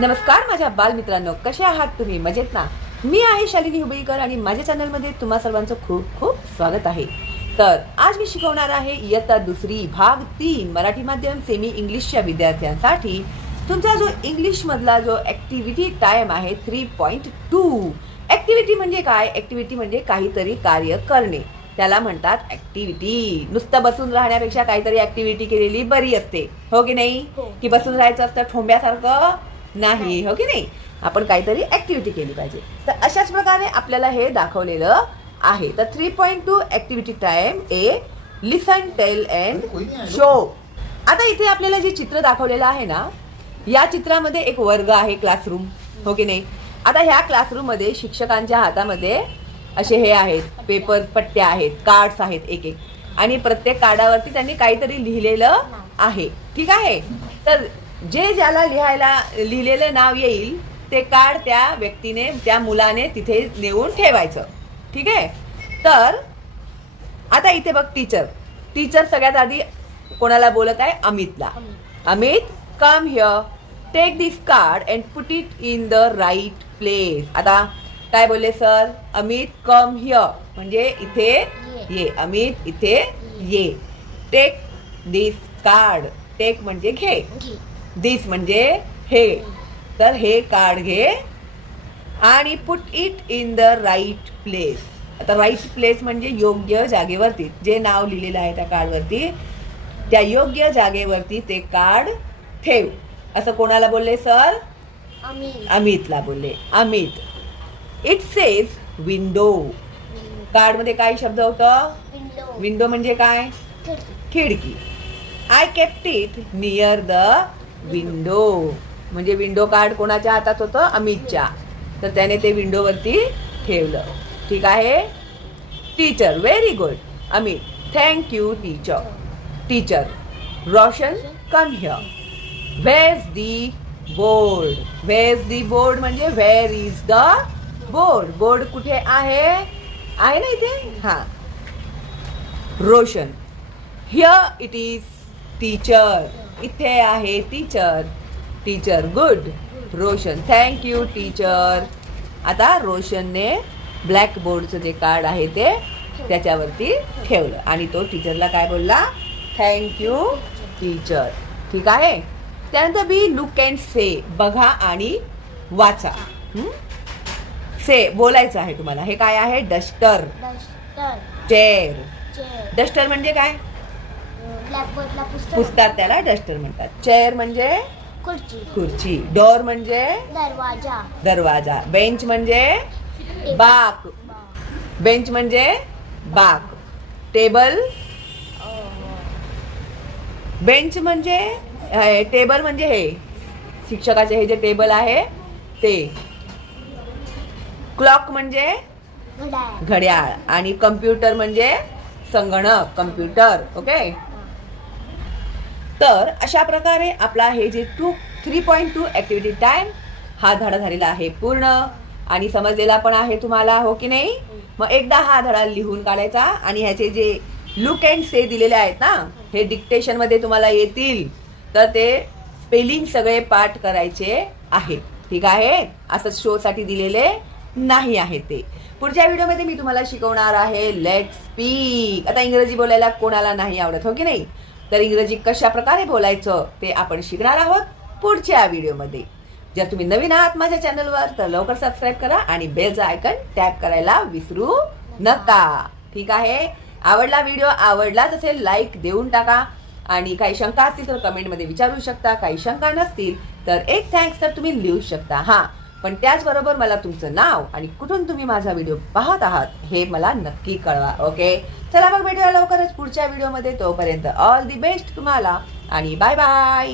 नमस्कार माझ्या बालमित्रांनो कसे आहात तुम्ही? मजेत ना? मी आहे शालिनी हुबळीकर आणि माझ्या चॅनलमध्ये तुम्हा सर्वांचं खूप खूप स्वागत आहे. तर आज मी शिकवणार आहे इयत्ता दुसरी भाग तीन मराठी माध्यम सेमी इंग्लिशच्या विद्यार्थ्यांसाठी. तुमचा जो इंग्लिशमधला जो ॲक्टिव्हिटी टाईम आहे थ्री पॉईंट टू ॲक्टिव्हिटी म्हणजे काय? ॲक्टिव्हिटी म्हणजे काहीतरी कार्य करणे. त्याला म्हणतात ॲक्टिव्हिटी नुसतं बसून राहण्यापेक्षा काहीतरी ॲक्टिव्हिटी केलेली बरी असते. हो की नाही? हो. की बसून राहायचं असतं ठोंब्यासारखं? नाही हो की नाही? आपण काहीतरी ॲक्टिव्हिटी केली पाहिजे. तर अशाच प्रकारे आपल्याला हे दाखवलेलं आहे. तर three point two activity time A listen tell and show आता इथे आपल्याला जे चित्र दाखवलेलं आहे ना या चित्रामध्ये एक वर्ग आहे क्लासरूम हो की नाही? आता ह्या क्लासरूममध्ये शिक्षकांच्या हातामध्ये असे हे आहेत पेपर पट्ट्या आहेत कार्ड्स आहेत एक एक. आणि प्रत्येक कार्डावरती त्यांनी काहीतरी लिहिलेलं आहे. ठीक आहे? तर जे ज्याला लिहायला लिहिलेलं नाव येईल ते कार्ड त्या व्यक्तीने त्या मुलाने तिथे नेऊन ठेवायचं. ठीक आहे? तर आता इथे बघ टीचर टीचर सगळ्यात आधी कोणाला बोलत आहे? अमितला. Amit come here take this card and put it in the right place आता काय बोलले सर अमित कम हिअर म्हणजे इथे ये. अमित इथे ये. टेक दिस कार्ड टेक म्हणजे घे. दिस म्हणजे हे. तर हे कार्ड घे आणि put it in the right place आता राईट प्लेस म्हणजे योग्य जागेवरती जे नाव लिहिलेलं आहे त्या कार्डवरती त्या योग्य जागेवरती ते कार्ड ठेव. असं कोणाला बोलले सर? अमितला बोलले. अमित. इट सेज विंडो कार्डमध्ये काय शब्द होतं? विंडो विंडो म्हणजे काय? खिडकी. I kept it near the window. म्हणजे विंडो कार्ड कोणाच्या हातात होतं? अमितच्या. तर त्याने ते विंडोवरती ठेवलं. ठीक आहे? Teacher very good Amit thank you teacher teacher Roshan come here where's the board where's the board म्हणजे where is the board board कुठे आहे? आहे ना इथे? हां. Roshan here it is teacher इथे आहे teacher teacher good Roshan thank you teacher आता रोशनने ब्लॅक बोर्डचं जे कार्ड आहे ते त्याच्यावरती ठेवलं. आणि तो टीचरला काय बोलला? थँक्यू टीचर ठीक आहे? त्यानंतर बी लुक अँड से बघा आणि वाचा. से बोलायचं आहे तुम्हाला. हे काय आहे? डस्टर चेअर डस्टर म्हणजे काय? ब्लॅकबोर्डला पुस्तक. त्याला डस्टर म्हणतात. चेअर म्हणजे? खुर्ची. खुर्ची. डोर म्हणजे? दरवाजा. दरवाजा. बेंच म्हणजे? बाक. बेंच म्हणजे? बाक. टेबल? बेंच म्हणजे? हे, टेबल म्हणजे हे. शिक्षकाचे हे जे टेबल आहे ते. क्लॉक म्हणजे? घड्याळ. घड्याळ. आणि कम्प्युटर म्हणजे? संगणक कम्प्युटर. ओके? तर अशा प्रकारे आपला हे जे two three point two activity time हा धडा झालेला आहे पूर्ण. आणि समजलेला पण आहे तुम्हाला हो की नाही? मग एकदा हा धडा लिहून काढायचा आणि ह्याचे जे लुक अँड से दिलेले आहेत ना हे डिक्टेशनमध्ये तुम्हाला येतील. तर ते स्पेलिंग सगळे पाठ करायचे आहे. ठीक आहे? असं शोसाठी दिलेले नाही आहे ते. पुढच्या व्हिडिओमध्ये मी तुम्हाला शिकवणार आहे लेट स्पीक आता इंग्रजी बोलायला कोणाला नाही आवडत हो की नाही? तर इंग्रजी कशा प्रकारे बोलायचं ते आपण शिकणार आहोत पुढच्या व्हिडिओमध्ये. जर तुम्ही नवीन आहात माझ्या चॅनलवर तर लवकर सबस्क्राईब करा आणि बेलचं आयकन टॅप करायला विसरू नका. ठीक आहे? आवडला व्हिडिओ आवडलाच असेल लाईक देऊन टाका. आणि काही शंका असतील तर कमेंटमध्ये विचारू शकता काही शंका नसतील तर एक थँक्स तर तुम्ही लिहू शकता. हां पण त्याचबरोबर मला तुमचं नाव आणि कुठून तुम्ही माझा व्हिडिओ पाहत आहात हे मला नक्की कळवा ओके? चला मग भेटूया लवकरच पुढच्या व्हिडिओमध्ये. तोपर्यंत ऑल दी बेस्ट तुम्हाला आणि बाय बाय